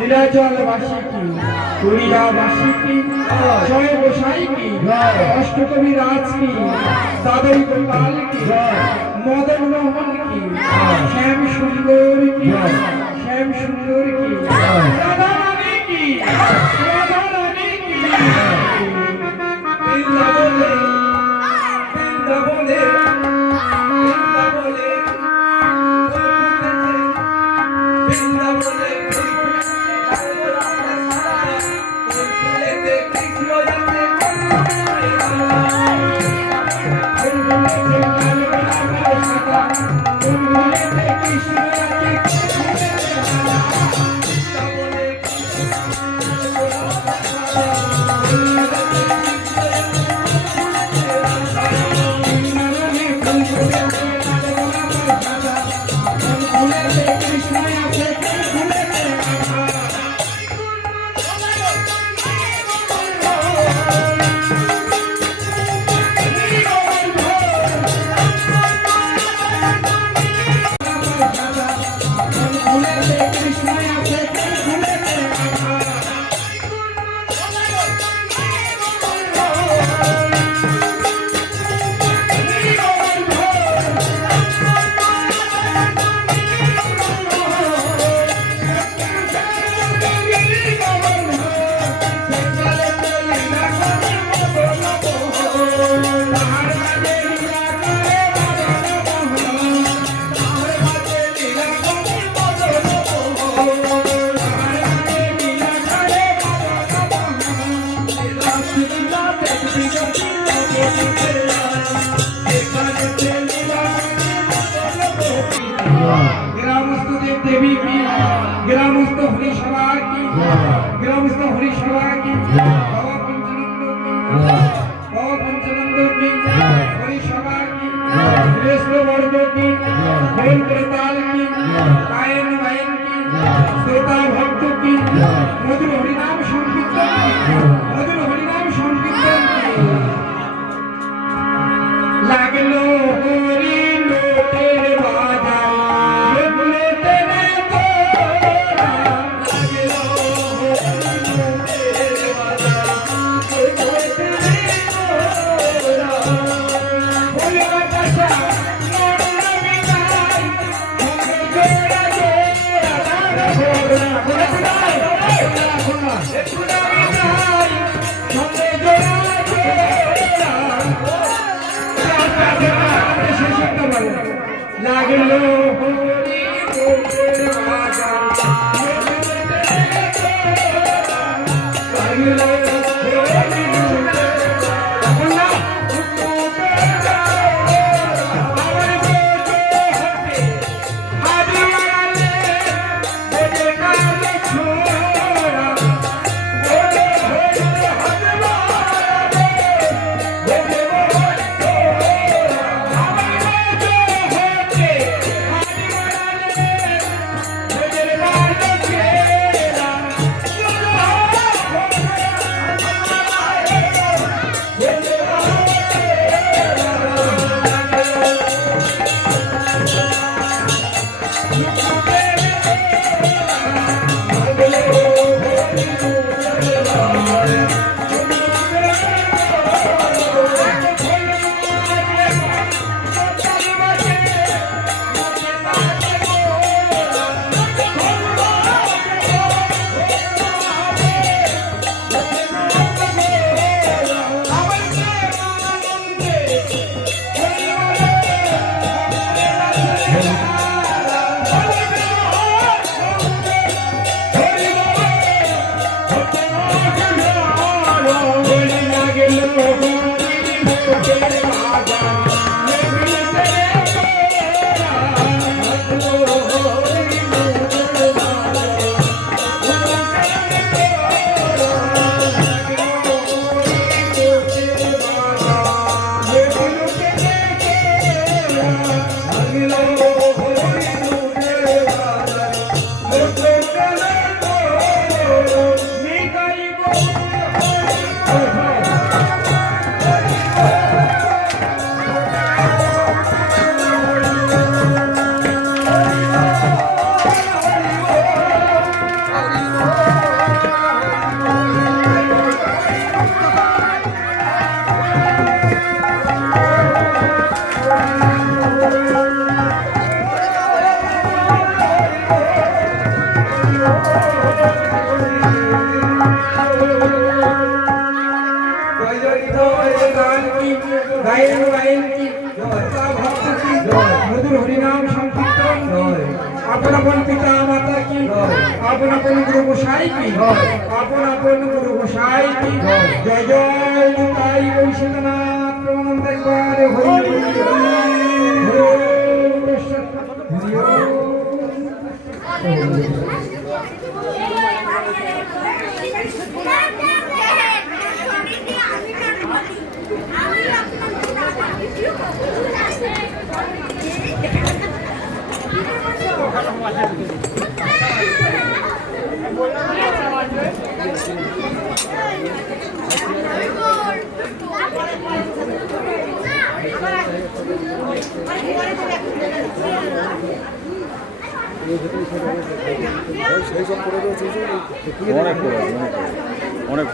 নীলাচলবাসী কি, পুরিয়াবাসী কি, জয় গোসাই কি, অষ্টকবি রাজ কি, দাদই গোপাল কি, মদন মোহন কি, শ্যাম সুন্দর কি, শ্যাম সুন্দর কি, রাধা রানী কি, রাধা রানী কি, বৃন্দাবনে বৃন্দাবনে देवी की ग्रामस्थ हरिसभा की ग्रामस्थ हरिसभा की बाबा पंचानंद की हरिसभा की श्रेष्ठ वर्ग की ढोल करताल की गायन वायन की श्रोता भक्त की मधुर हरिनाम संकीर्तन मधुर हरिनाम संकीर्तन की लागलो हरि लोटेर লাগলো হরি মুখের বাজার লাগলো হরি मधुर हरिनाम संकीर्तन अपन अपन पिता माता की अपन अपन गुरु गोसाई की अपन अपन गुरु गोसाई की जय जय निताई वैष्णवनाथ प्रणाम दरबार অনেক